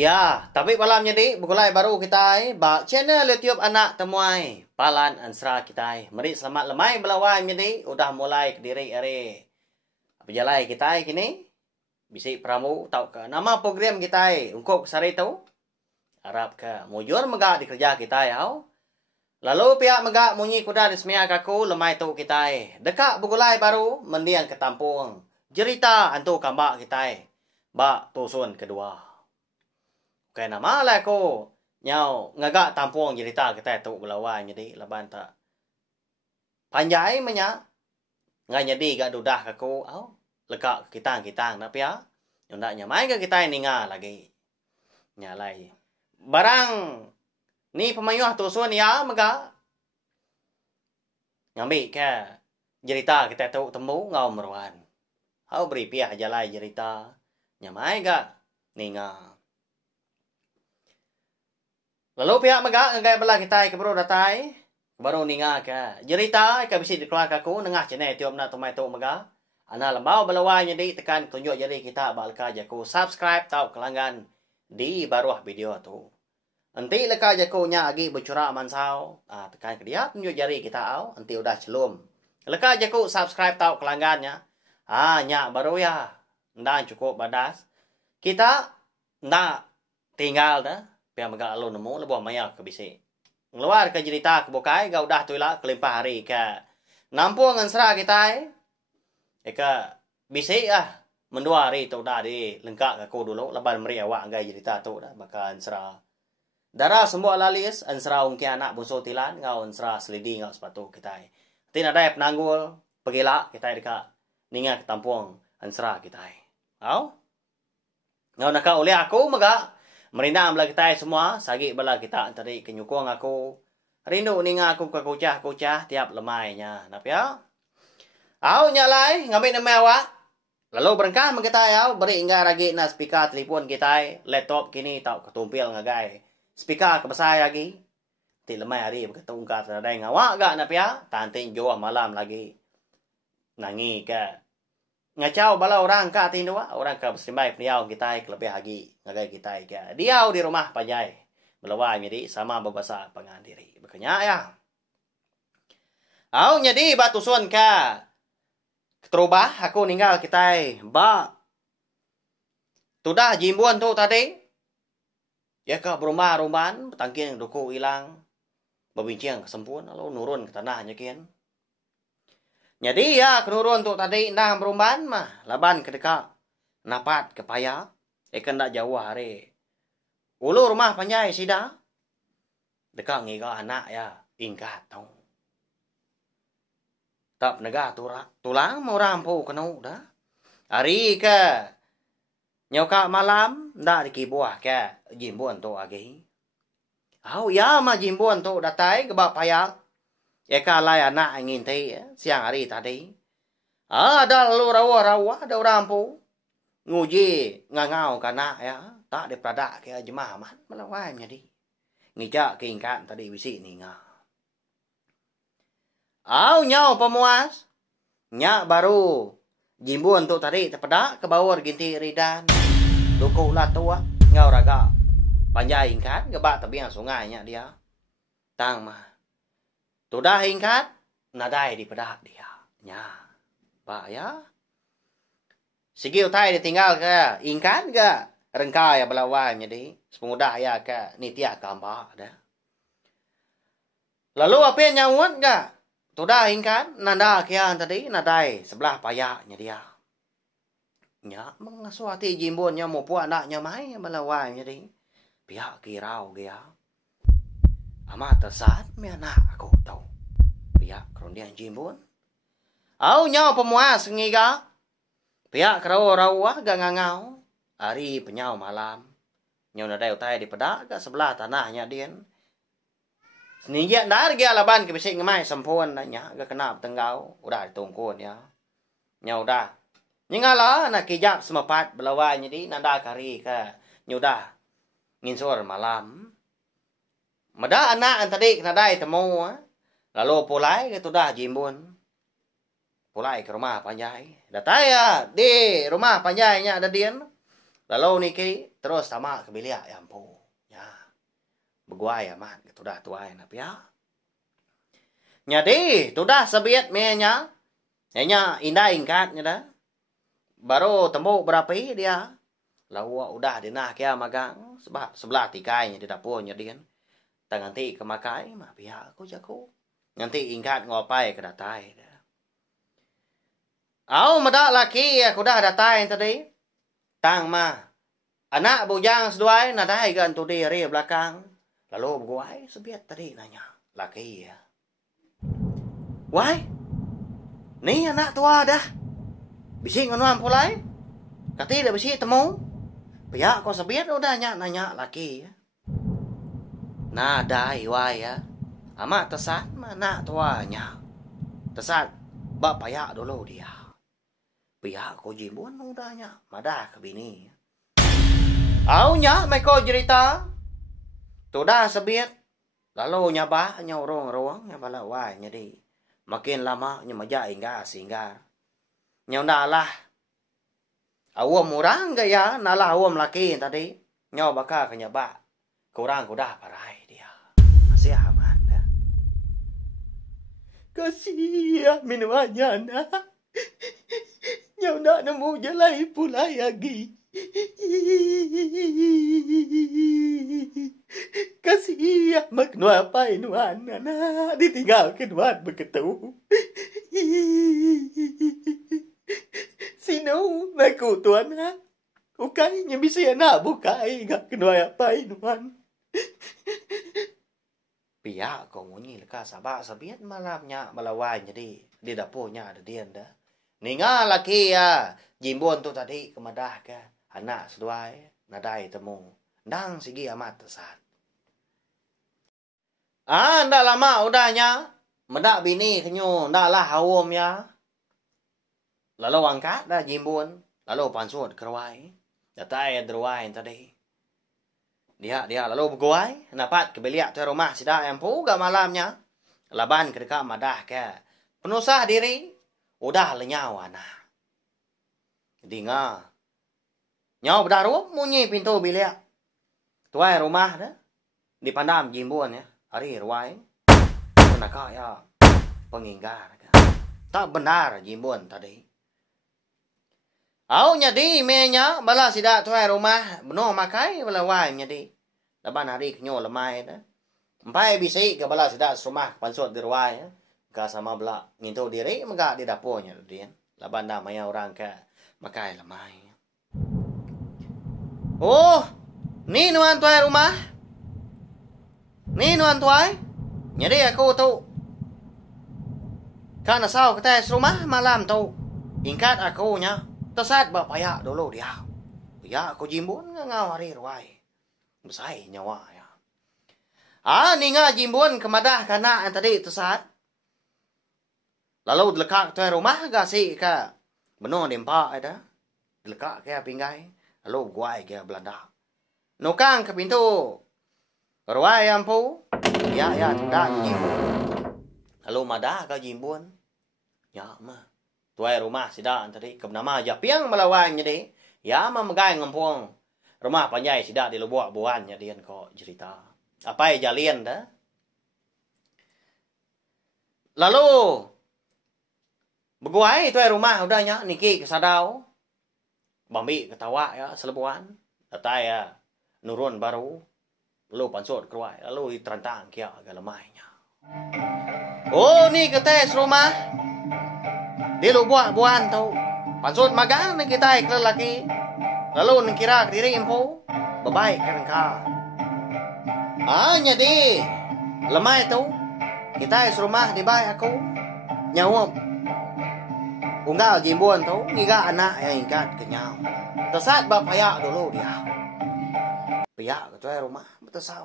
Ya, tapi malamnya di begulai baru kita ba channel YouTube anak temuai palan ansra kita. Mari selamat lemai belawai jadi udah mulai ke diri are. Apa jalai kita kini? Bisi pramu tahu ke nama program kita ungkop sari tahu? Harap ke mujur mega dikerja kita ya. Lalu pihak mega munyi kuda di semia kaku lemai tu kita. Dekat begulai baru mendiang ke tampung. Cerita antu kambak kita. Ba tusun kedua. Kaya nama lah ko nyau ngagak tampung cerita kita tu belawai jadi laban tak panjai menya ngai jadi gak dudah kaku au lekak kita nak pia ndak nyamai ke kita ninga lagi nyalai barang ni pemayuh tusun ya mega ngambil ke cerita kita tu temu ngau meruan au beri pia jalai cerita nyamai gak ninga. Lalu pihak mega ngagai belah kita ke baru datai baru ninga ke cerita ke bisi dikeluar kaku nengah channel tiup na tomai tu mega ana lembau belawai jadi tekan tunjuk jari kita balka jaku subscribe tau kelanggan di bawah video tu. Nanti leka jaku nya agi bercurak mansau tekan ke dia tunjuk jari kita au nanti udah celum. Leka jaku subscribe tau kelanggannya. Nya baru ya ndak cukup badas. Kita ndak tinggal dah pia mega alun nemu lebuh maya ke bisi. Ngeluar ke cerita ke bokai ga udah tuila kelimpah hari ke nampung ansra kita eka bisi mendua hari tu dah di lengkap ke ko dulu leban meri awak ngai cerita tu dah maka ansra darah semua lalis ansra ungki anak buso tilan ngau ansra selidi ngau sepatu kita tin ada penanggul pegila kita dekat ninga ke tampung ansra kita au ngau nak oleh aku mega merindam belah kita semua, sagi belah kita tadi kenyukung aku. Rindu ninga aku ke kucah tiap lemainya. Nap ya? Au nyalai ngambil nama awak. Lalu berengkah kita ya, beri enggak lagi na speaker telefon kita, laptop kini tau ketumpil ngagai. Speaker kebesar lagi. Ti lemai hari berketungkat ada ngawak gak nap ya? Tanting jauh malam lagi. Nangi ke ngacau bala orang ka tindua orang ka bersimbai peniau kita lebih lagi ngagai kita ke diau di rumah panjai belawai jadi sama berbahasa pengandiri bekenya ya au jadi batu suan ka keterubah aku ninggal kita ba tudah jimbuan tu tadi ya ka berumah-rumahan tangkin duku hilang berbincang kesempun lalu nurun ke tanahnya kian. Jadi ya kenurun tu tadi nang perumahan mah laban kedekat napat ke paya ikan dak jauh hari. Ulu rumah panjai sida dekat ngiga anak ya ingkat tau. Tak penegak tulang mau rampu kenu dah. Hari ke nyoka malam ndak dikibuah ke jimbuan tu agi. Au ya mah jimbuan tu datai ke bak paya. Eka lai anak ingin teh siang hari tadi. Ada lalu rawa ada orang pu nguji ngangau kana ya tak daripada ke jemaah man melawai jadi. Ngijak keingkan tadi bisi ni nga. Au nyau pemuas. Nya baru jimbuan tu tadi terpada ke bawah ginti ridan. Duku lah tua ngau raga. Panjai ingkan ke bak tebiang sungai nya dia. Tang mah. Tudah ingkat, nadai di pedak dia. Nya, pak ya. Sigi utai ditinggal ke, ingkat ke, rengkai ya belawai jadi. Sepengudah ya ke, nitia kambak dah. Lalu apa yang nyawut ke? Tudah ingkat, nanda kian tadi, nadai sebelah payaknya dia. Nya, mengasuhati jimbunnya mau puak anaknya mai belawai jadi. Pihak kirau dia. Amat tersat mi anak aku tahu. Pihak kerondian jimbun. Au nyau pemuas ngiga. Pihak kerau-rau gak ngangau. Hari penyau malam. Nyau nadai utai di pedak ke sebelah tanahnya dia. Senijak dar dia laban ke bisik ngemai sempun nya gak kena tenggau. Udah ditungkun ya. Nyau dah. Nyingala nak kijap semepat belawai jadi nanda kari ke. Nyau dah. Nginsur malam. Mada anak tadi kena dai temu lalu pulai ke tu dah jimbun. Pulai ke rumah panjai. Datai ya di rumah panjainya ada dian. Lalu niki terus sama ke bilik ya ampu. Ya. Beguai amat gitu dah tuai na pia. Jadi, tu dah sebiet menya. Hanya indah ingkatnya dah. Baru tembuk berapa dia. Lalu udah dinah kia magang sebab sebelah tikainya di dapurnya dia kan. Nanti kemakai mah pihak aku jago. Nanti ingkat ngopai ke datai. Au madak laki aku dah datai tadi. Tang mah. Anak bujang seduai nadai kan tu di belakang. Lalu berguai sebiet tadi nanya. Laki ya. Wai. Ni anak tua dah. Bising anuan pulai. Kati dah bising temu. Pihak kau sebiet udah nanya laki ya. Nah dai wai ya. Amat tesat mana tuanya. Tesat bak payak dulu dia. Pihak kau jimbun udahnya. Madah ke bini. Aunya mereka cerita. Tu dah sebiet. Lalu nyabah nyorong-rong nyabala wai jadi. Makin lama nyamaja hingga sehingga. Nyaw awam orang gaya nalah awam laki tadi. Nyaw baka kenyabak. Kurang kuda parai dia. Masih aman dah. Kasihan minumannya nak. Nyaw nak nemu jalai pulai lagi. Kasihan mak nuapai nuan anak. Ditinggalkan nuan begitu. Sino naku tuan ha. Ukai nya bisa anak bukai gak kenua apa inuan. Pihak kau ngunyi leka sabak sabiat malamnya melawan jadi di dapurnya ada dia dah. Ninga laki ya jimbon tu tadi kemadah ke anak seduai nadai temu. Ndang sigi amat tesat. Ndak lama udahnya. Mendak bini kenyu ndak lah hawum ya. Lalu angkat dah jimbon. Lalu pansut kerwai. Datai derwai tadi. Dia lalu berguai. Napat ke bilik tu rumah sidak yang puga malamnya. Laban ke dekat madah ke. Penusah diri. Udah lenyau anak. Dengar. Nyau berdarum munyi pintu bilik. Tuai rumah dah. Dipandam jimbon ya. Hari ruai. Kenaka ya. Penginggar. Tak benar jimbon tadi. Au nyadi menya bala sidak tuai rumah beno makai bala wai nyadi. Laban hari kenyo lemai dah. Empai bisi ke bala sidak rumah pansut di ruai ya. Ka sama bala ngintu diri mega di dapurnya dia. Laban dah maya orang ke makai lemai. Oh, ni nuan tuai rumah. Ni nuan tuai. Nyadi aku tu. Kana sao ke tes rumah malam tu. Ingkat aku nya. Tesat ba payak dulu dia. Ya aku jimbun ngau hari ruai. Besai nyawa ya. Ni nga jimbun kemadah kana tadi tesat. Lalu delekak tu rumah gasi ka. Beno dempa ada. Delekak ke pinggai. Lalu guai ke belanda. Nukang ke pintu. Ruai ampu. Ya tidak jimbun. Lalu madah ka jimbun. Ya mah. Tuai rumah sidak tadi kebenama japiang melawan jadi ya memegang ngempong rumah panjai sidak di lubuk buannya dia kok cerita apa ya jalian dah. Lalu beguai tuai rumah udahnya niki kesadau bambi ketawa ya selebuan datai ya nurun baru lalu pansut keluar lalu terantang kia agak lemahnya. Oh ni ketes rumah di lubuk buan tau. Pansut magang na kita ikla laki. Lalu nangkira ke diri impo. Babaik ka nangka. Nyadi. Lemay tau. Kita is rumah di bay ako. Nyawam. Unggal jimbon tau. Ngiga anak yang ingkat kenyaw. Tesat ba payak dulu dia. Payak ke tuay rumah. Betasaw.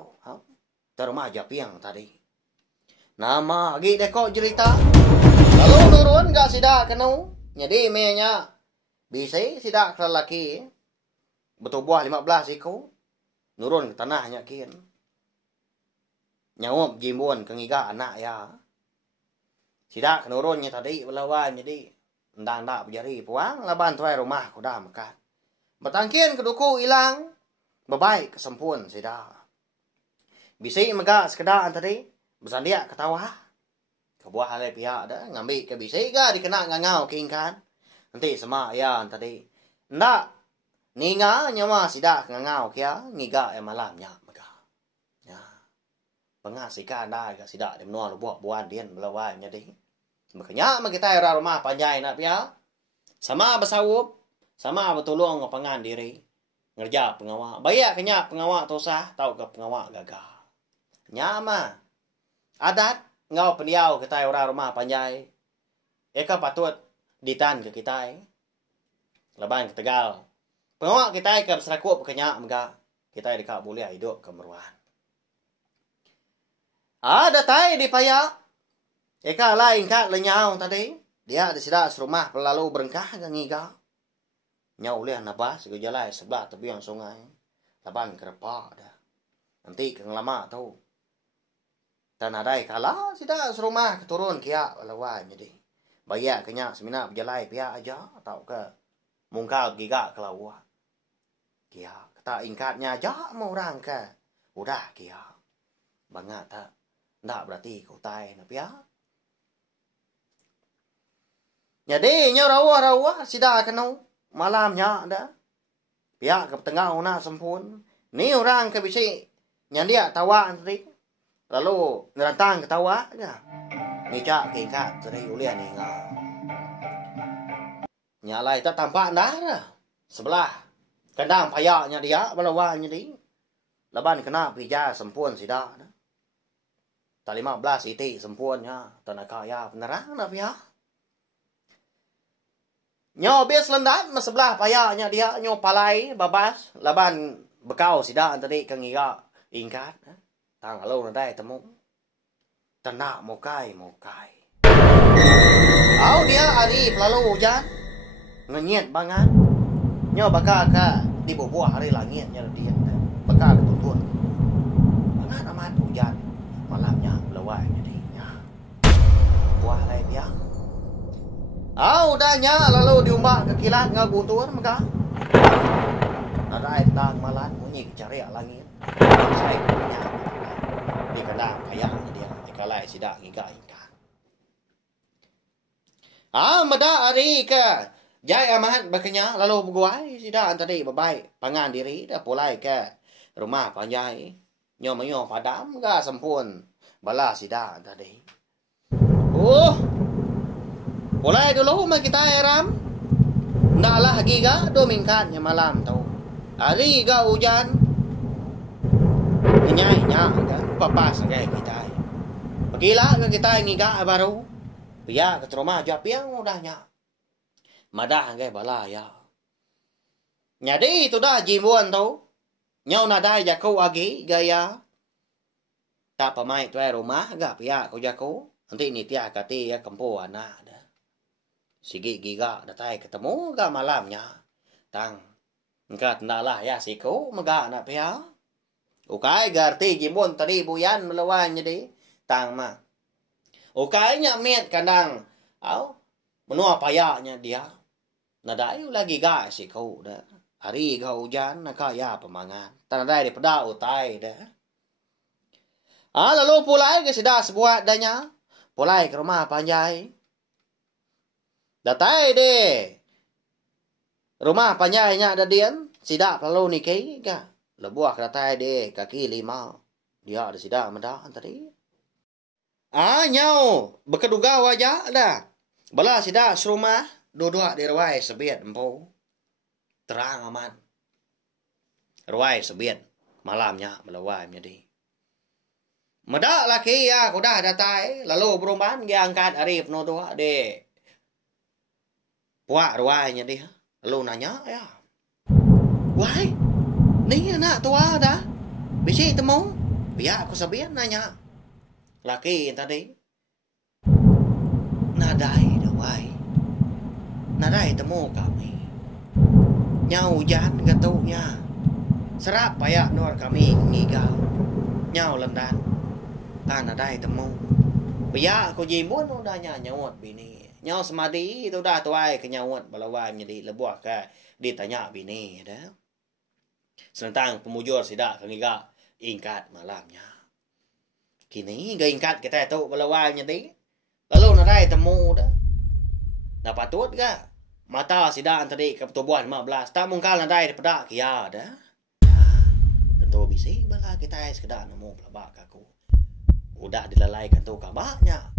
Tuay rumah japiang tadi. Nama agi deko cerita. Lalu nurun gak sidak kenu. Jadi menya. Bisa sidak lelaki. Betul buah 15 iku. Nurun ke tanahnya kin. Nyawab jimbun kengiga anak ya. Sidak nurunnya tadi. Belawan jadi. Ndang-ndak berjari puang. Laban tuai rumah kuda mekat. Betangkin keduku hilang. babai kesempun sida. Bisi maga sekedar tadi bersandia ketawa. Kebuah hale pihak dah ngambil ke bisi ga dikena ngangau kingkan. Nanti sama ya tadi. Ndak ninga nyawa sida ngangau kia ngiga malamnya maga. Ya. Pengasika anda ga sida dem no buat buan dian belawai nya deh. Makanya kita era rumah panjai nak pihak. Sama bersawup, sama bertolong ngapangan diri. Ngerja pengawak. Bayak kenya pengawak tosah, tahu ke pengawak gagal. Nyama. Adat ngau pendiau kita orang rumah panjai. Eka patut ditan ke kita. Leban ke Tegal. Pengawak kita ke serakup kenya mga kita dekat boleh hidup kemeruan. Ada tai di payak. Eka lain kat lenyau tadi. Dia di sida serumah lalu berengkah ke ngiga. Nyau liah nabas ke jalan sebelah tepian sungai. Laban kerepak dah. Nanti keng lama tahu. Tanah dai kala sida serumah keturun kia lawan jadi. Bayak kenya semina berjalan pihak aja tahu ke mungkal giga ke lawa. Kia kata ingkatnya aja mau orang ke. Udah kia. Bangat tak. Ndak berarti kau tai na pihak. Jadi nya rawa-rawa sida kenau malamnya ada. Pihak ke tengah una sempun. Ni orang ke bisi nyandia tawa tadi. Lalu ngerantang ketawa ya. Ni cak ke ingkat tadi ulian ni nga. Nyalai tak tampak dah. Sebelah kandang payaknya dia balawannya di. Laban kena pija sempun sida. Tak 15 iti sempunnya tanah kaya penerang na pihak. Nyo bias lendat sebelah payaknya dia nyo palai babas laban bekau sida tadi kengiga ingkat tang alo na dai temu tanak mokai au dia hari lalu hujan ngenyet banget nyo baka ka di bubuah hari langit nya dia baka ketuntun banget amat hujan malamnya belawai jadinya buah lai dia. Udahnya lalu diumbak ke kilat ngau guntur maka. Ada air tang malat bunyi cari langit. Saya punya. Di kandang kayaknya dia dikalai sidak ngiga ingkan. Mada hari ke jai amat bakanya lalu berguai sidak tadi babai pangan diri dah pulai ke rumah panjai. Nyo padam ga sempun bala sidak tadi. Mulai dulu mah kita eram. Ndak lah giga domingkatnya malam tau. Hari ga hujan. Nyai-nya kan papas kayak kita. Pagilah ke kita ngiga baru. Biar ke rumah japiang udahnya. Madah kayak bala ya. Nyadi itu dah jimuan tau. Nyau nadai jaku agi gaya. Tak pamai tuai rumah ga pihak ko jaku. Nanti ini tiak kati ya kempo anak. Sigi giga datai ketemu ga malamnya. Tang. Engkat ndalah ya siku maga na pia. Ukai garti gimbon tadi buyan melawan jadi. Tang ma. Ukai nya miet kandang. Menua payaknya dia. Nadayu lagi ga siku dah. Hari ga hujan naka ya pemangan. Tanadai di peda utai dah. Lalu pulai ke sida sebuat danya. Pulai ke rumah panjai. Datai deh. Rumah panjainya ada dian. Sidak lalu niki ka. Lebuah datai deh kaki 5. Dia ada sidak mendahan tadi. Nyau. Bekeduga wajah dah. Bala sidak serumah. Dua-dua di rawai sebiat empu. Terang aman. Rawai sebiat. Malamnya melawai menjadi. Medak laki ya kudah datai. Lalu perumahan dia angkat Arif no dua deh. Puak ruainya dia. Lalu nanya ya. Wai. Ni anak tua dah. Bisi temu. Biar aku sebian nanya. Laki tadi. Nadai dah wai. Nadai temu kami. Nyau hujan gatunya. Serap payak nur kami ngigau. Nyau lendan. Nadai temu. Biar aku jimun udah nyawat bini. Nyau semadi itu dah tuai kenyawat balawai menjadi lebuah ke ditanya bini dah. Senentang pemujur sidak kengiga ingkat malamnya. Kini ga ingkat kita tu balawanya di. Lalu narai temu dah. Na patut ga mata sidak tadi ke pertubuhan 15 tak mungkal narai daripada kia dah. Tentu bisi bala kita sekedar nemu pelabak aku. Udah dilalaikan tu kabaknya.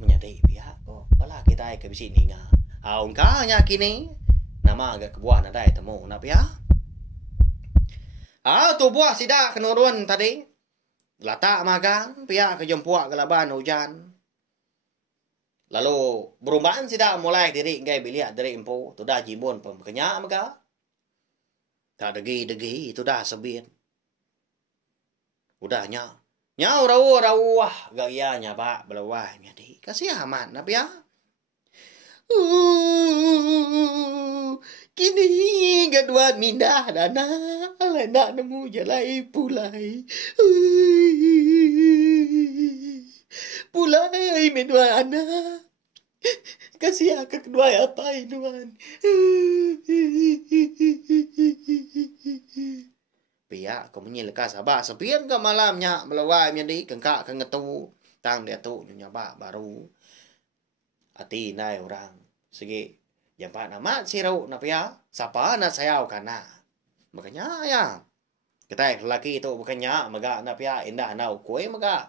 Menyadari pihak ko. Bala kita ke bisi ninga. Ungkanya kini nama agak kebuah nadai temu na pihak. Tu buah sidak kenurun tadi. Latak magang pihak ke jempuak gelaban hujan. Lalu berumbaan sidak mulai diri ngai biliak dari empu. Tu dah jimbun pemkenyak maga. Tak degi-degi tu dah sebit. Udahnya. Nyau rawu-rawah gayanya pak belawah nyadi. Kasih amat na pihak. Kini gadua mindah dana nak nemu jalai pulai. Pulai medua anak. Kasih ke kedua apa inuan. Pihak kau menyilka sabak sepian ke malamnya melawai menjadi kengkak ke ngetu tang dia tu nyonya baru hati nai orang segi yang pak nama sirau napia siapa nak sayau kana makanya ya kita lelaki itu bukannya maga napia indah nau kue maga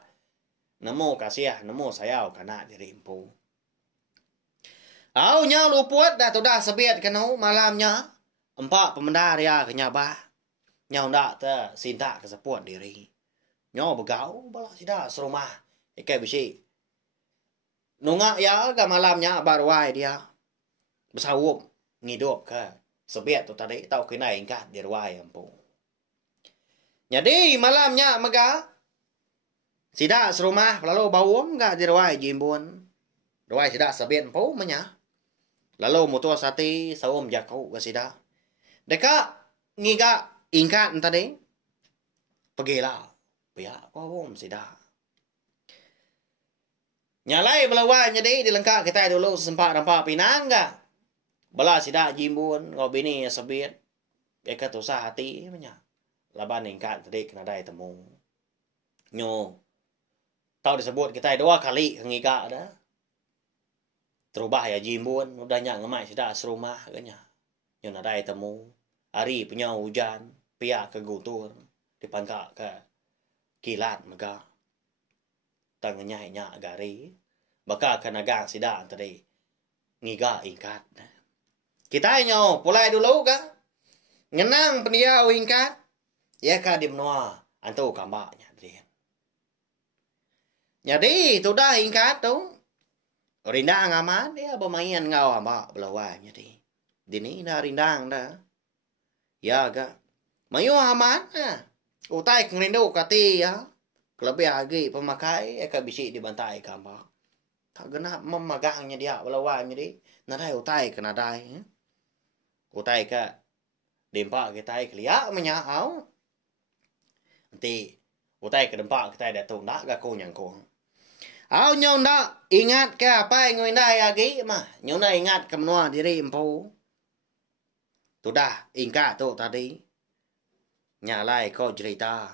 nemu kasih nemu sayau kana diri empu nya luput dah tu dah sebiat kenau malamnya empat pemendar ya kenyaba nyau ndak te sinta kesepuan diri nyau begau bala sida serumah ikai bisi nunga ya ke malamnya barwai dia bersawum ngidup ke sebiat tu tadi tau kena ingkat di ruai empu jadi malamnya mega sida serumah lalu bawum enggak di ruai jimbun ruai sida sebiat empu menya lalu mutua sati sawum jakau ke sida deka ngiga ingkat tadi pergilah pihak bawum sida nyalai belawai jadi dilengkap kita dulu sempat rampak pinang enggak bala sida jimbun ngobini sebit eka tusah hati menya laban ingkat tadi kena dai temu nyo tahu disebut kita 2 kali ngiga dah terubah ya jimbun udahnya ngemai sida serumah kanya nyo nadai temu hari punya hujan pihak ke guntur dipangka ke kilat mega tangannya nya gari baka kanagang sida tadi ngiga ingkat kita nyo pulai dulu ka ngenang pendiau ingkat ya ka di menua antu kambaknya dia jadi tu dah ingkat tu rindang aman dia bermain ngau hamba belawai jadi dini dah rindang dah ya ga mayu aman utai kerindu kati ya lebih lagi pemakai eka bisi dibantai kambak tak kena memagangnya dia belawai jadi nadai utai kena dai utai ka dempak kita kelia menyau nanti utai ke dempak kita datung dak ga ko nyang ko au nyau ndak ingat ke apa yang ngindai lagi mah nyau ndak ingat ke menua diri empu tu dah ingkat tu tadi nyalai kau cerita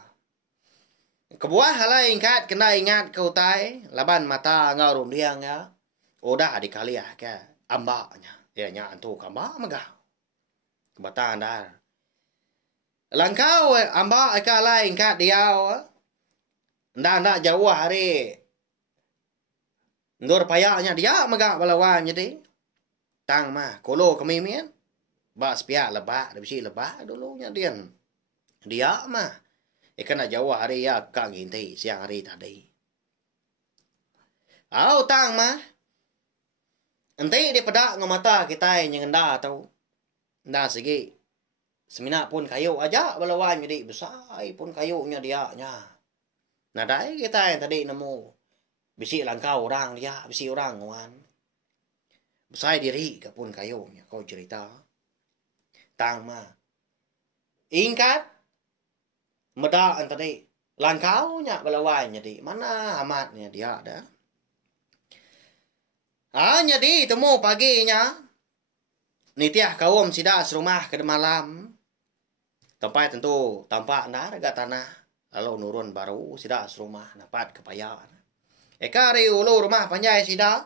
kebuah halai ingkat kena ingat kau tai laban mata ngau rum diang ya udah dikali ya ke ambaknya ya nya antu kambak megah kebataan dah langkau ambak ka lai ingkat diau ndak jauh hari ndur payahnya dia megah balawan jadi tang mah kolo kemimian bas pihak lebah bisi lebah dulunya dia mah ikan jauh hari ya kang inti siang hari tadi au tang mah enti di pedak ngamata kita yang ngenda tau nda segi semina pun kayu aja balawan jadi besar pun kayunya dia nya nadai kita yang tadi nemu bisi langkau orang dia bisi orang wan besar diri kapun kayunya kau cerita tang mah ingkat meda tadi langkaunya balawan jadi mana amatnya dia ada jadi temu paginya nitiah kaum sida serumah ke malam Tempat tentu tampak naraga tanah. Lalu nurun baru sida serumah napat kepayaan. Eka ri ulu rumah panjai sida.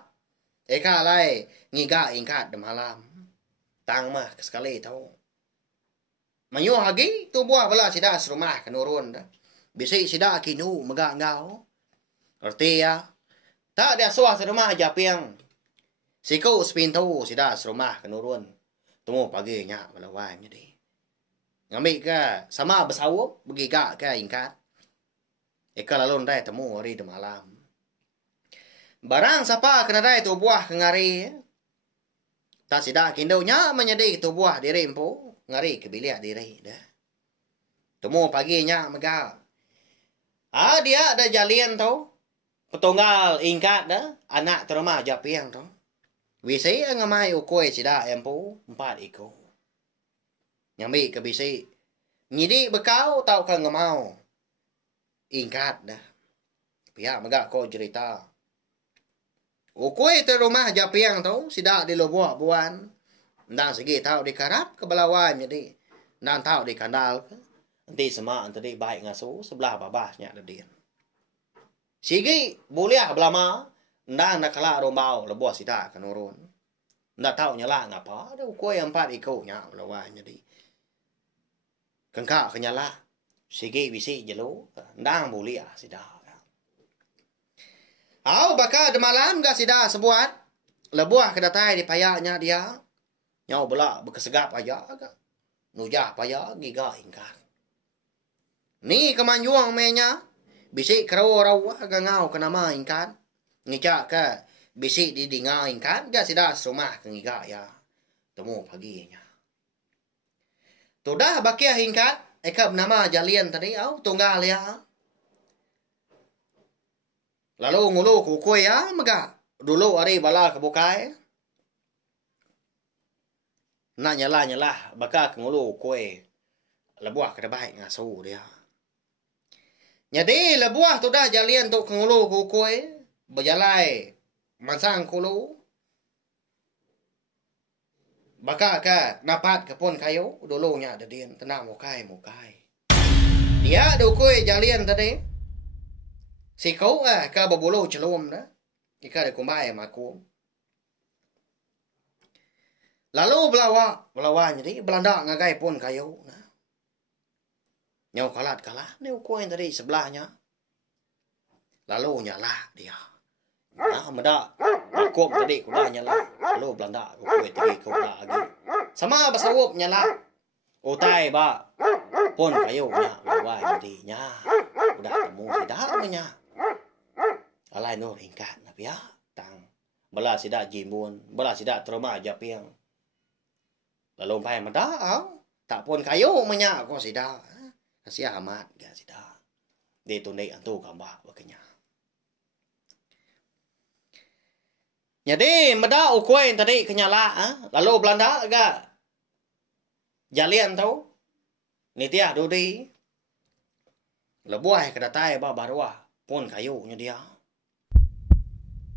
Eka lai ngiga ingkat malam. Tang mah sekali tahu. Mayu hagi tu buah bala sida serumah kenurun dah. Bisi sida kinu mega ngau. Arti ya. Tak ada suah serumah japiang. Siku sepintu sida serumah kenurun. Temu pagi nyak balawai jadi. Ngambil ke sama bersawup pergi ke ingkat. Eka lalu ndai temu hari de malam. Barang siapa kena dai tu buah ke ngari. Tak sida kindonya menyedi tu buah diri empu. Ngari ke bilik diri dah. Temu pagi nya mega. Dia ada jalian tu. Petunggal ingkat dah. Anak terima japiang tu. Bisi ngamai ukoi sida empu 4 ekor. Nyambi ke bisi. Nyidi bekau tau ka ngamau. Ingkat dah. Pihak megak ko cerita. Ukui te rumah japiang tau. Sida di lobuak buan. Ndang segi tau di karap ke balawan jadi. Ndang tau di kandal ke. Nanti semak nanti baik ngasu. Sebelah babahnya ada dia. Sigi boleh belama. Ndang nak kalak rombau lebuak sida kanurun. Ndak tau nyala ngapa. Ada ukui 4 ekor nya balawan jadi. Kengkak kenyala. Sige bisi jelo. Ndang boleh sida. Au baka de malam ga sida sebuat. Lebuah kedatai di payaknya dia. Nyau belak berkesegap aja ga. Nujah payah giga ingkar. Ni kemanjuang menya. Bisi kerau-rau ga ngau ke nama ingkar. Ngicak ke bisi di dinga ingkar ga sida serumah ke ngiga ya. Temu paginya. Tudah bakia hingkat. Eka bernama jalian tadi. Au tunggal ya. Lalu ngulu kukui ya. Mega. Dulu hari bala kebukai. Nak nyala-nyala. Baka ngulu kukui. Lebuah kada baik ngasu dia. Jadi lebuah tu dah jalian tu ngulu kukui. Berjalai. Mansang kulu. Baka ka napat ke pun kayu. Dulunya ada dia. Tenang mukai. Dia ada ukui jalian tadi. Si kau ka babulu celum dah. Ika ada kumbai maku. Lalu belawa jadi. Belanda ngagai pun kayu. Nyau kalat. Ni ukui tadi sebelahnya. Lalu nyala dia. Meda kop tadi kuda nyala. Lalu Belanda ukui tadi kuda lagi. Sama basawup nyala. Utai ba. Pun kayu nya lawai jadi nya. Udah temu sida nya. Alai nur ingkat na pia tang. Bala sida jimun, bala sida terima japiang. Lalu pai meda tak pun kayu nya ko sida. Kasih amat ga sida. Di tunai antu kamba bakanya. Jadi meda ukui tadi kenyala. Lalu Belanda agak jalian tau. Nitia dudi. Lebuah kedatai ba baruah. Pun kayunya dia.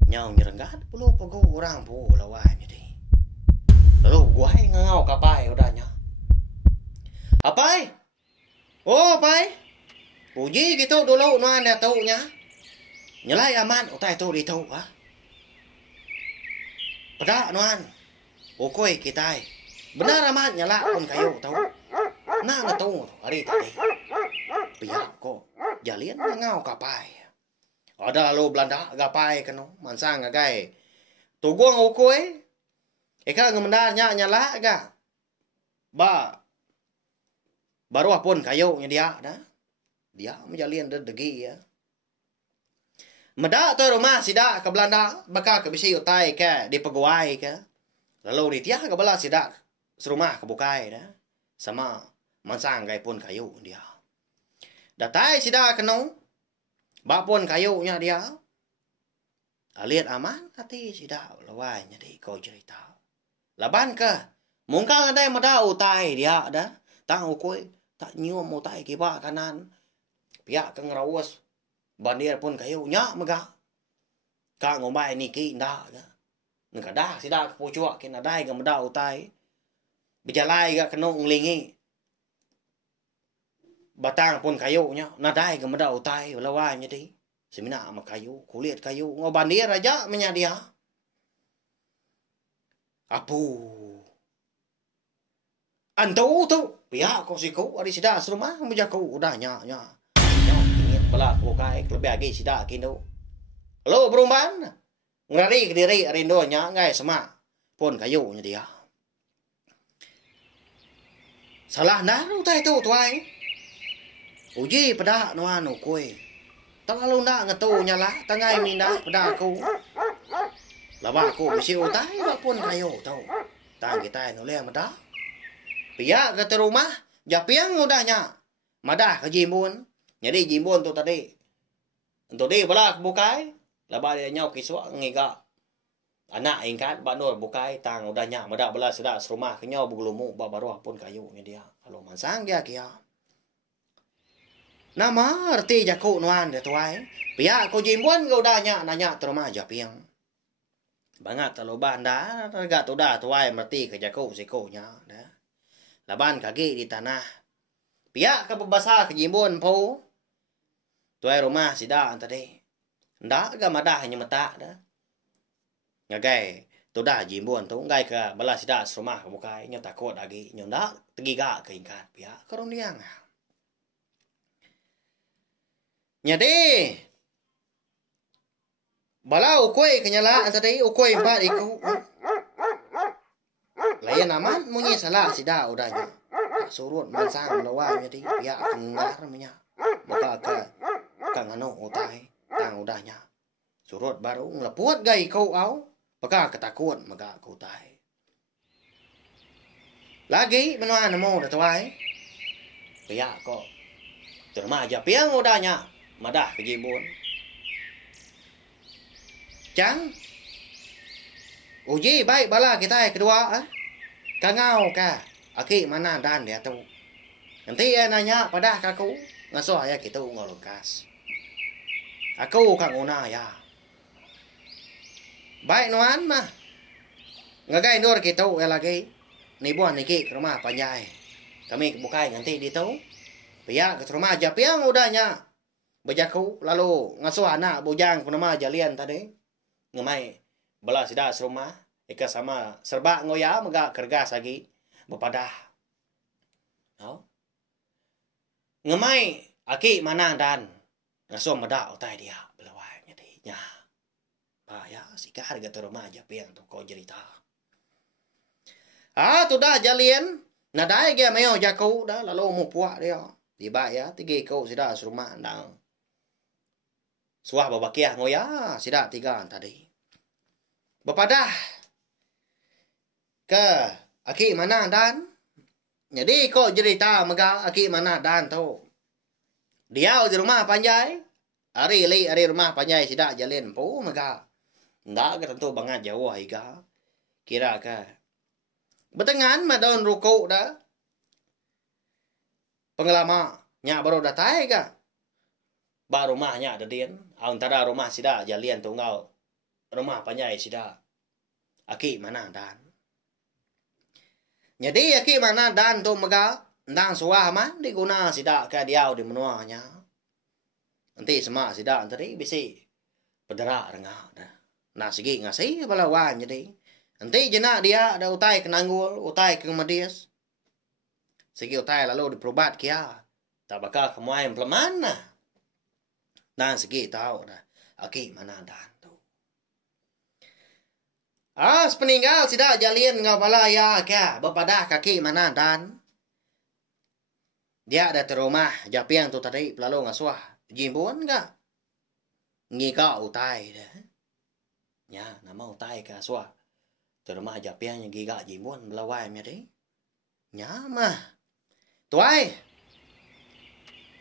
Nyau nyerenggat. Puluh pogo orang po lawai jadi. Lalu guai ngangau kapai udahnya. Apai? Oh apai? Uji gitu dulu nuan dia tau nya. Nyelai aman utai tu di tau ha. Pada nuan. Ukoi kita. Benar amat nyala pun kayu tahu. Nah tahu hari tadi. Pihak kok jalian ngau kapai. Ada lalu Belanda gapai kano mansang gagai. Tuguang ukoi. Eka ngemendarnya nyala ga. Baru pun kayu nya dia dah. Dia menjalian degi ya. Meda tu rumah sida ke Belanda. Baka ke bisi utai ke di pegawai ke. Lalu di tiah ke bala sida serumah ke bukai dah. Sama mansang gai pun kayu dia. Datai sida keno. Bak pun kayunya dia. Aliat aman hati sida lawai jadi kau cerita. Laban ke. Mungkang ada meda utai dia dah. Tang ukui tak nyium utai kiba kanan. Pihak ke ngerawas. Bandir pun kayunya mega. Ka ngomai niki nda ga. Nggak dah sida kepucuk kena dai ga meda utai. Berjalai ga kena nglingi. batang pun kayu nya nadai ke meda utai lawa nya di semina ama kayu kulit kayu ngobandir aja menya dia apu antu tu pihak kau siku ada sida serumah menjaku udah nya ingin bala ko kai lebih lagi sida kinu lo berumban ngari ke diri rindo nya ngai sama pun kayu nya dia salah dah utai tu tuai uji pada nuan ukui terlalu nak ngetu nyala tangai minda pada aku laba aku mesti utai pun kayu tau tang kita noleh mada pihak ke rumah japiang udahnya madah ke jimbun jadi jimbun tu tadi untuk di balak bukai laba dia nyau kiswa ngiga anak ingkat banur bukai tang udahnya madah bala sudah serumah ke nyau bugulumu baru pun kayu dia kalau mansang dia kia nama arti jaku nuan de tuai pihak ko jimbun ke udahnya nanya terumah japiang bangat kalau banda raga tu dah tuai merti ke jaku sikonya dah laban kaki di tanah pihak ke bebasa ke jimbun po tuai rumah sida tadi ndak ga madah hanya mata dah ngagai tu dah jimbun tu ngai ke bala sida serumah ke bukai nya takut lagi nya ndak tegiga ke ingkat pihak karun liang nyade bala ukoi kenyala tadi ukoi empat iku layan aman munyi salah sida udahnya surut mansang lawa nyadi pihak kengar menya maka ke kang anu utai tang udahnya surut baru ngleput gai kau au maka ketakut maka kau utai lagi menua namo dah tuai pihak kok terma aja piang udahnya madah ke jimbun Chang uji baik bala kita kedua kangau ka aki mana dan dia tu nanti nanya pada kaku ngaso ya kita ngolokas aku kang una ya baik nuan mah ngagai nur kita lagi ni buan niki ke rumah panjai kami bukai nanti di tu pihak ke rumah aja piang udahnya bejaku lalu ngaso anak bujang kunama jalian tadi ngemai bala sida serumah ika sama serba ngoya maga kergas lagi bepadah no ngemai aki mana dan ngaso meda utai dia belawai nyadi nya pa ya sikar ga rumah aja piang tu ko cerita tu dah jalian nadai ge meo jaku dah lalu mu puak dia tiba ya tigi kau sida serumah ndang suah babakiah ngoya sida tiga tadi bepadah ke aki mana dan jadi kok cerita maga aki mana dan tu dia di rumah panjai hari rumah panjai sida jalin po maga ndak ke tentu banget jauh higa kira ke betengan madon ruku dah pengelama nya baru datai ka ba rumahnya ada dian antara rumah sida jalian tunggal rumah panjai sida aki mana dan jadi aki mana dan tu maga ndang suah man diguna sida ka diau di menuanya nanti semua sida tadi bisi pedera rengah dah nah segi ngasi balawan jadi nanti jena dia ada utai kenanggul utai ke medias segi utai lalu diperubat kia tak bakal kemuai implemen nah dan segi tahu dah aki mana dan tu sepeninggal sida jalin ngabala ya kia bepadah kaki mana dan dia ada terumah japiang tu tadi lalu ngasuah jimbun enggak ngika utai dah nya nama utai ka suah terumah japiang yang giga jimbun belawai nya deh nya mah tuai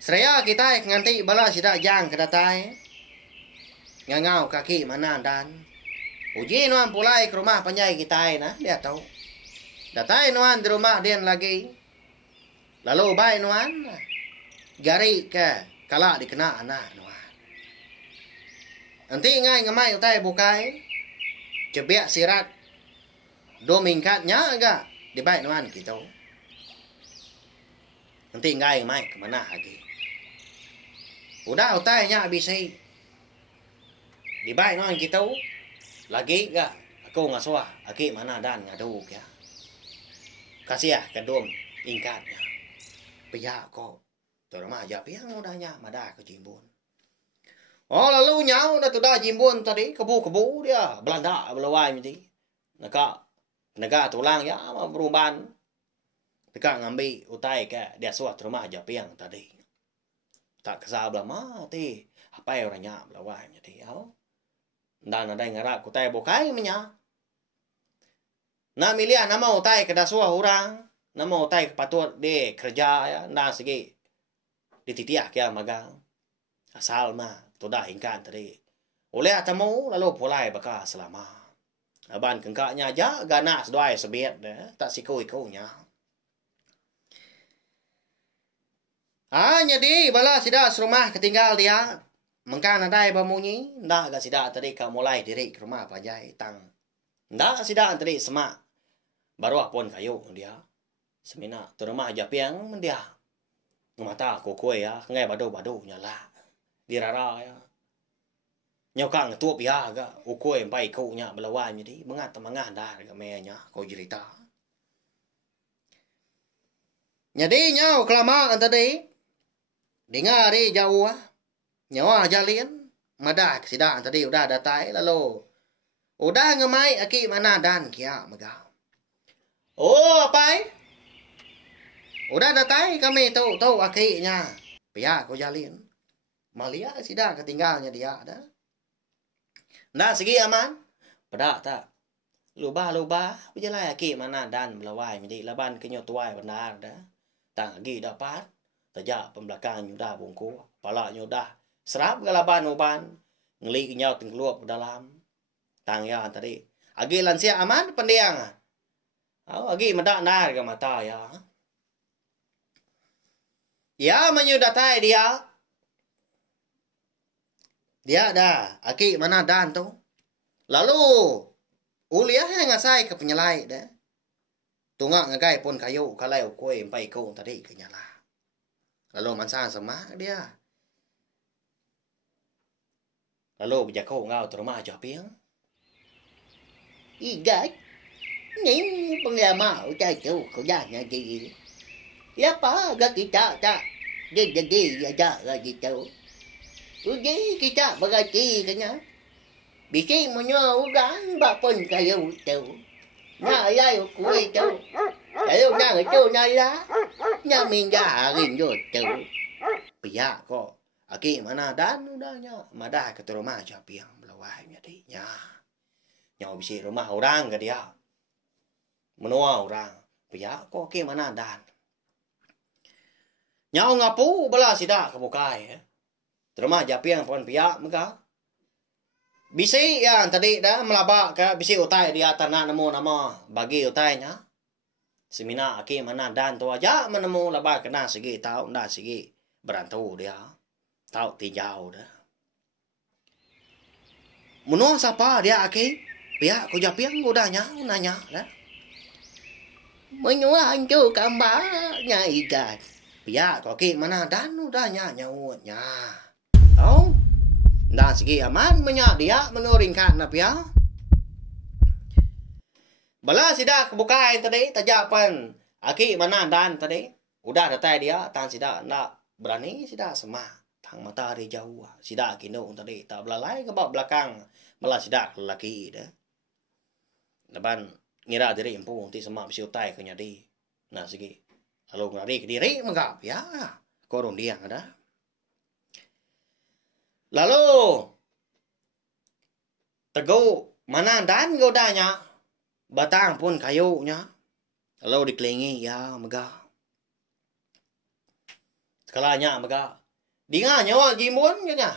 Seraya kita nganti bala sida jang kedatai ngangau kaki mana dan uji nuan pulai ke rumah panjai kita nah dia tahu datai nuan di rumah dia lagi lalu baik nuan gari ke kala dikena anak nuan nanti ngai ngamai utai bukai cebiak sirat do mingkatnya enggak di baik nuan kita nanti ngai mai kemana lagi. Udah utainya bisa di baik non kita lagi gak aku ngasuah aki mana dan ngadu ya kasih ya kedung ingkatnya pihak kok terima aja pihak udahnya mada ke Jimbon. Oh lalu nyau dah tuh dah Jimbon tadi kebu dia Belanda belawai mesti naga tulang ya perubahan dekat ngambil utai ke dia suat rumah aja pihak tadi tak kesal belama mati apa ya orangnya belawai mesti ya dan ada ngarak kutai bokai menya na milian nama utai ke dasua orang nama utai patut de kerja ya na segi dititiak ya magang asal mah toda ingkan tadi oleh atamu lalu pulai baka selama aban kengkaknya aja ganas doai sebiet tak sikoi-konya jadi bala sida rumah ketinggal dia mengkana dai bamunyi ndak gak sida tadi ka mulai diri ke rumah pajai tang ndak sida tadi semak baru apun kayu dia semina tu rumah aja piang mendia mata ko koe ya ngai bado nyala dirara ya nyokang tu pia ga u koe pai ko nya belawan jadi mengat temangan dah ga menya ko cerita jadi nyau kelamaan tadi dengar jauh nyawa jalin madak sida tadi udah datai lalu udah ngemai aki mana dan kia maga oh apa udah datai kami tahu akinya pihak ko jalin malia sida ketinggalnya dia ada ndak segi aman pada tak luba berjalan aki mana dan melawai menjadi laban kenyo tuai benar dah tak lagi dapat tajak pembelakang nyudah bungku pala nyudah serap galaban uban ngeli nyau tenggeluap dalam tang ya tadi agi lansia aman pendiang agi medak nar ke mata ya menyudatai dia dah aki mana dan tu lalu uliah yang ngasai ke penyelai dah tungak ngagai pun kayu kalai kue empai kong tadi kenyala lalu mansa sama dia lalu bây giờ cô ngao từ mà cho piếng ý gái ní bằng nhà mà ở trái chú của gia nhà gì ya pa ga kita jadi ya gì chú uji kita bagai chi kanya bisi mo nyo ugan ba pon kayo chú na ya ku chú ayo na chú na ya nya min ga rin yo chú bây giờ ko aki mana dan udahnya madah ke rumah aja piang belawai jadi nya nyau bisi rumah orang ke dia menua orang pia ko ki mana dan nyau ngapu bala sida ke bukai rumah aja piang pon pia mega bisi yang tadi dah melabak ke bisi utai dia tanah nemu nama bagi utainya semina aki mana dan tu aja menemu labak kena segi tahu ndak segi berantau dia tahu tinjau dah. Menua siapa dia aki? Pihak ko japiang udahnya nanya dah. Menua anju kamba nyai gas. Pihak ko ki mana dan udahnya nyawutnya. Oh. Dan segi aman menya dia menuringkan na pihak. Bala sidak bukai tadi tajapan aki mana dan tadi. Udah datai dia tan sidak ndak berani sidak semak. Mata dari jauh sidak kino tadi tak belalai ke belakang malah sidak lelaki dah leban ngira diri empu ti semak bisi utai ke nyadi nah segi lalu ngari ke diri menggap ya korun dia ada lalu tego mana dan godanya batang pun kayunya lalu dikelingi ya megah sekalanya megah Dinga nyawa Jimbon nya.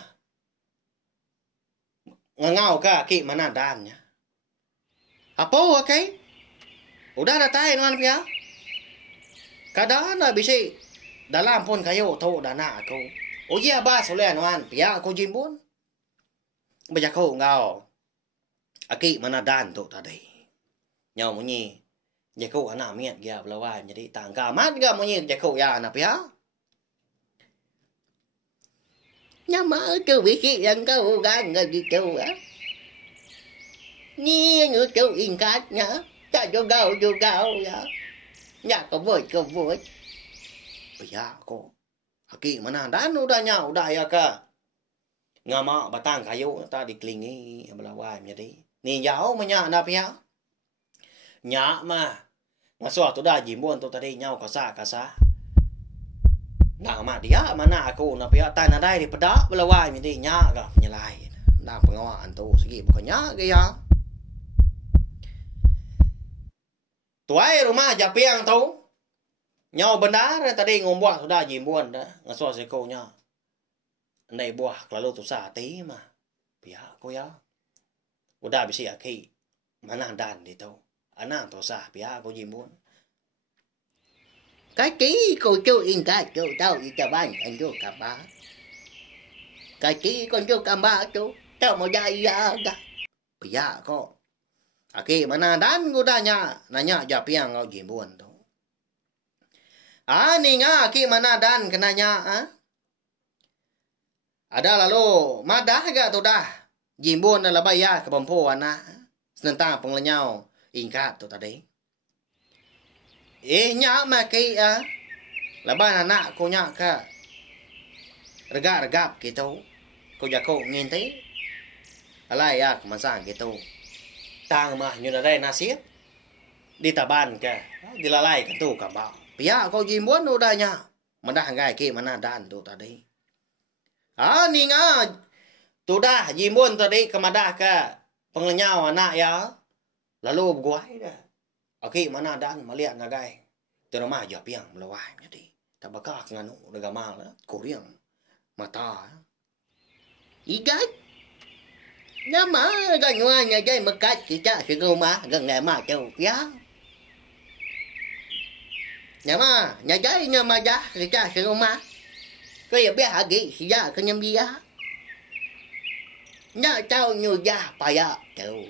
Ngangau ka ki mana dannya. Apa okay? Udah datai dengan pia. Kadang na bisi dalam pun kayo tau dana aku. O iya ba soleh nuan pia aku Jimbon. Baja ko ngau. Aki mana dan tu tadi. Nyau munyi Jaku anak miat dia belawai jadi tangga mat ga monyi jaku ya anak ya. Nyama chú bị khi ăn câu gan người đi chú á. Nhi người chú in cát nhá. Cha chú gạo ya. Nhà có vui. Ya ko. Aki mana dan udah ya ka. Ngama batang kayu ta diklingi belawai jadi. Ni jauh menya anak ya. Nya ma. Ngaso tu dah jimbon tu tadi nyau kasa. Nah ma dia mana aku na pia tan dai di pedak belawai jadi nya ga penyelai. Nah pengawaan tu segi bukannya ke ya. Tuai rumah japiang tu. Nhau benar tadi ngomong sudah jimbon dah. Ngaso sekonya. Nei buah lalu tu sa tí mà. Pia ko ya. Udah bisi aki. Mana dan di tu. Anak tu sa pia ko jimbon. Cái chí cô chú in cát chú tao đi cho bạn anh chú cả ba. Cái chí con chú cả ba chú. Tao mau dạy ya ga. Pia ko. Aki mana dan udah nanya japiang ko jimbon tu. Ni nga aki mana dan kenanya ada lalu madah ga tu dah jimbon na labaya ke perempuan senentang penglenyau ingkat tu tadi nya maki laban anak ko nya ka regap gitu ko jako nginti alai ya kemasan gitu tang mah nyu na dai nasib di taban ka dilalai ka tu ka ba pia ko jimbon udahnya madah ngai ki mana dan tu tadi ni nga tu dah jimbon tadi kemadah ka penglenyau anak ya lalu guai dah oke mana dan melihat nagai tu rumah jap yang melawai jadi tabaka nganu daga mal koreang mata Igat. Nyama gần ngoài nhà dây một cách chỉ cha sự ngô mà gần ngày mà châu ya. Nhà dây nhà mà giá thì cha sự ngô mà. Cái gì biết hả kỹ thì giá cái nhâm giá. Nhà cháu nhiều giá bà ya châu.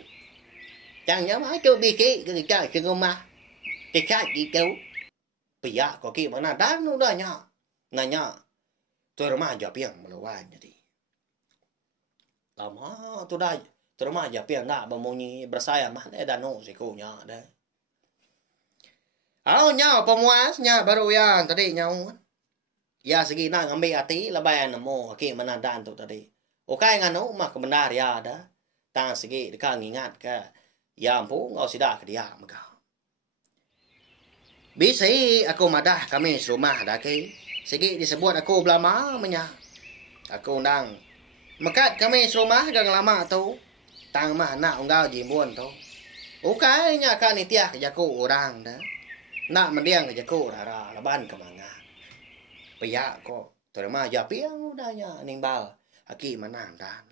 Chẳng nhắm hả châu bị kỹ cái cha sự ngô mà. Cái khác gì châu. Bây giờ có kỹ mà nó đáng nó đó nhá. Tôi rumah jap yang melawai jadi lama tu dah tu rumah jap yang nak bemunyi bersaya mah dano sikunya dah. Nya pemuas nya baru ya tadi nyau. Ya segi nak ambil hati lebay namo aki mana dan tu tadi. Okai nganu mah kebenar ya dah. Tang segi dekat ngingat ke ya ampu ngau sidak ke dia maka. Bisi aku madah kami serumah dah ke. Segi disebut aku belama menya. Aku undang mekat kami serumah gang lama tu. Tang mah nak unggal jimbon tu. Okai nya kan itiah ke jaku orang dah. Nak mendiang ke jaku rara laban kemanga. Pia ko terima japiang udahnya ningbal aki manang dan.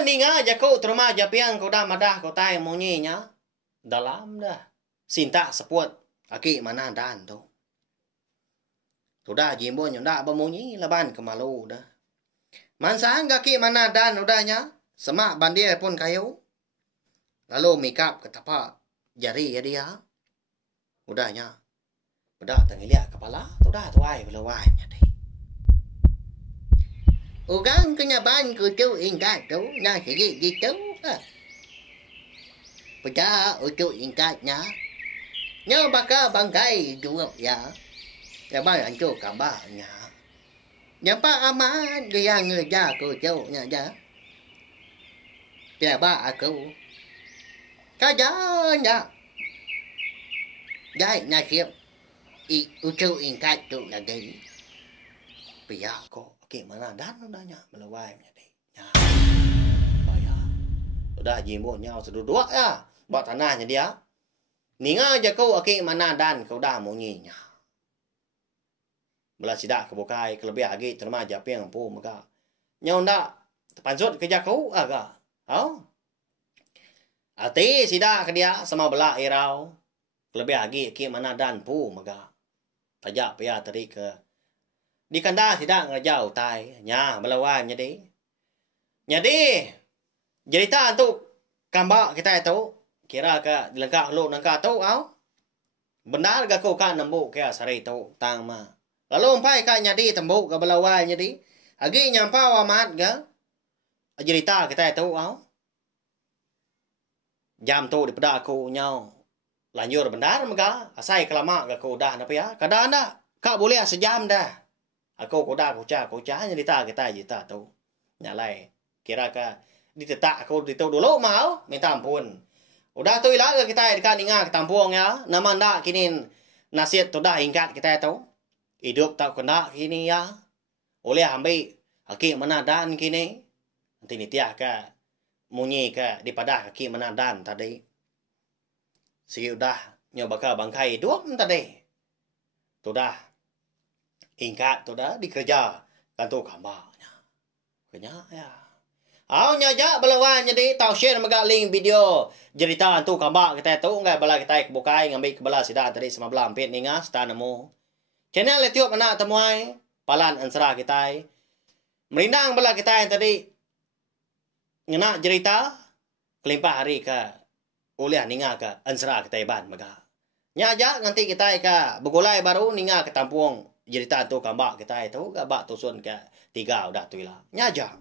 Ninga jaku terima japiang ko dah madah ko tai monyinya. Dalam dah. Sinta sepuat aki manang dan tu. Sudah jimbon yang dak bemunyi laban ke malu dah. Mansang gaki mana dan udahnya. Semak bandir pun kayu. Lalu mikap ke tapak jari ya dia. Udahnya. Bedak tengiliak kepala. Sudah tuai belawai jadi. Ugang kenyaban của chú in cát chú. Nhà sẽ gì chú. Pecah chú in cát nya. Nhớ bakal bangkai juga ya. Ya ba anh chú cả ba nhà. Nhà ba ama dia người già của chú nhà già. Ya ba aku. Cái giá nhà. Dai nhà kiếp. Chú in cát chú là cái. Pia ko aki mana dan udahnya belawai jadi. Ya. Bayar. Sudah jimbon nyau seduduk ya. Buat tanahnya dia. Ninga jaku aki mana dan kau dah monyinya. Belah sidak kebukai kelebih agi terima japiang pu maka. Nyau ndak terpansut ke jaku aga. Ati sidak ke dia sama belah irau. Kelebih agi aki mana dan pu maka. Tajak pia tadi ke di kanda sidak ngajau tai nya belawai jadi. Jadi cerita untuk kambak kita itu kira ka dilangka lo nangka tau au. Benar ga ko ka nambu kaya saray tau tang ma. Lalu umpai ka nyadi tambu ka balaway nyadi. Agi nyampa wa mat ga. Ajerita kita tau au. Jam tu di pada aku nyau. Lanjur benar mga. Asai kelama ga ko dah napa ya. Kada anda. Ka boleh sejam dah. Aku ko dah ko cha nyerita kita jita tu. Nyalai. Kira ka ditetak aku ditau dulu mau minta ampun. Udah tu ilah kita dekat ninga ketampung ya. Nama ndak kini nasihat tu dah ingkat kita tahu. Hidup tak kena kini ya. Oleh ambil hakik mana dan kini. Nanti ni tiah ka munyi ka di pada hakik mana dan tadi. Si udah nyoba ka bangkai hidup tadi. Tu dah ingkat tu dah dikerja kan tu kambaknya. Kenya ya. Au nyaja balawan jadi tau share magaling video cerita tu kambak kita tu ngai bala kita kebukai ngambil kebala sida tadi 19 ampit ninga sta nemu. Channel letiop anak temuai palan ansra kita. Merindang bala kita yang tadi ngena cerita kelimpah hari ka oleh ninga ka ansra kita ban maga. Nyaja nanti kita ka begulai baru ninga ke tampung cerita tu kambak kita itu ka bak tusun ka 3 udah tu lah. Nyaja.